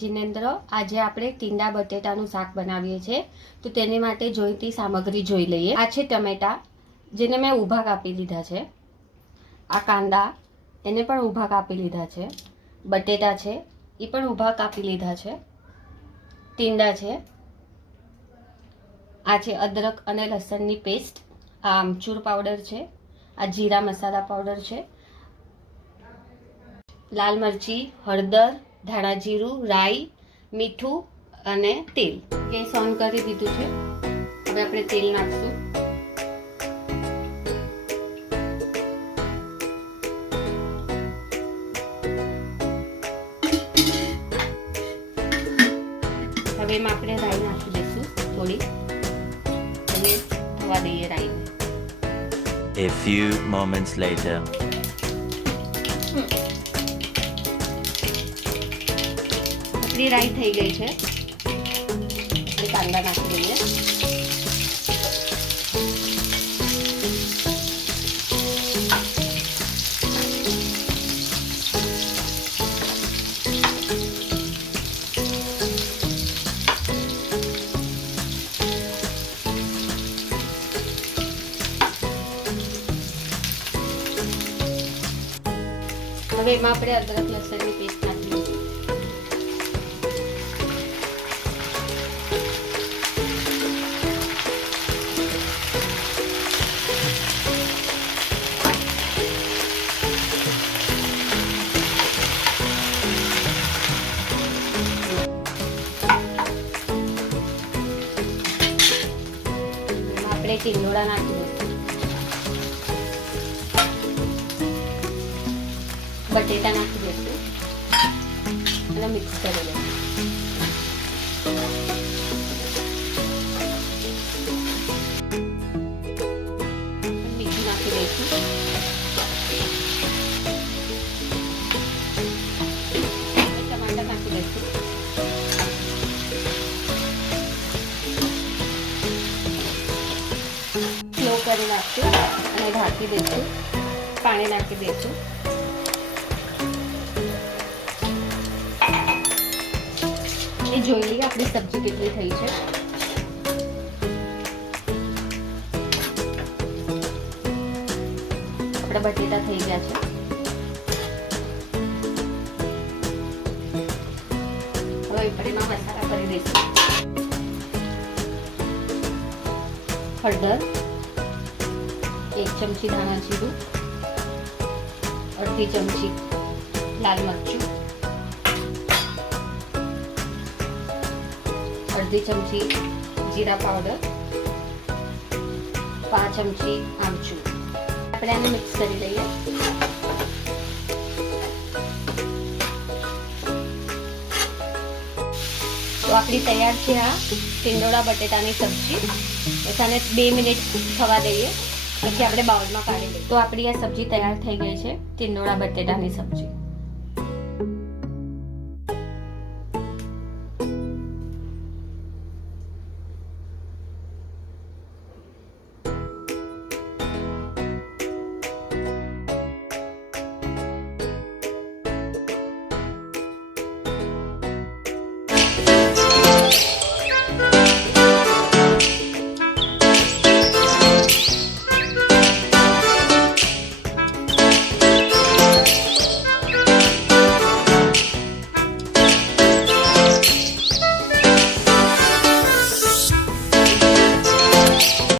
જીનેન્દ્ર, આજે આપણે તીંડા બટેટાનું શાક બનાવીએ છીએ. તો તેની માટે જોઈતી સામગ્રી જોઈ લઈએ. આ છે ટમેટા, જેને મેં ઊભા કાપી લીધા છે. આ કાંદા, એને પણ ઊભા કાપી લીધા છે. બટેટા છે, એ પણ ઊભા કાપી લીધા છે. તીંડા છે. આ છે અદરક અને લસણની પેસ્ટ. આ આમચૂર પાવડર છે. આ જીરા મસાલા પાવડર છે. લાલ મરચી, હળદર, ધાણા જીરું, રાઈ, મીઠું અને તેલ. ગેસ ઓન કરી દીધું છે. હવે આપણે તેલ નાખશું. હવે એમાં આપણે રાઈ નાખી દઈશું થોડી અને થવા દઈએ રાઈને. A few moments later. આપણી રાઈ થઈ ગઈ છે. આપણે કાંદા નાખી દઈએ. હવે એમાં આપણે અદરક લસણની પેસ્ટ નાખી દઈશું. આપણે ટીંડોળા નાખી દઈશું. બટેટા નાખી દઈશું અને મિક્સ કરી દઈશું. મીઠું નાખી દઈશું. ટમાટર નાખી દઈશું. સ્લો કરી નાખશું અને ઢાંકી દઈશું. પાણી નાખી દઈશું. એ જોઈ લઈએ આપણી સબ્જી કેટલી થઈ છે. આપણા બટેટા થઈ ગયા છે. હવે એમાં મસાલા કરી દઈશું. હળદર, 1 ચમચી ધાણા જીરું, અડધી ચમચી લાલ મરચું, અડધી ચમચી જીરા પાવડર, 5 ચમચી આમચૂર. આપણે આને મિક્સ કરી લઈએ. તો આપણી તૈયાર છે આ ટિંડોળા બટેટાની સબ્જી. બસ આને 2 મિનિટ થવા દઈએ, પછી આપણે બાઉલમાં કાઢી લઈએ. તો આપણી આ સબ્જી તૈયાર થઈ ગઈ છે, ટિંડોળા બટેટાની સબ્જી.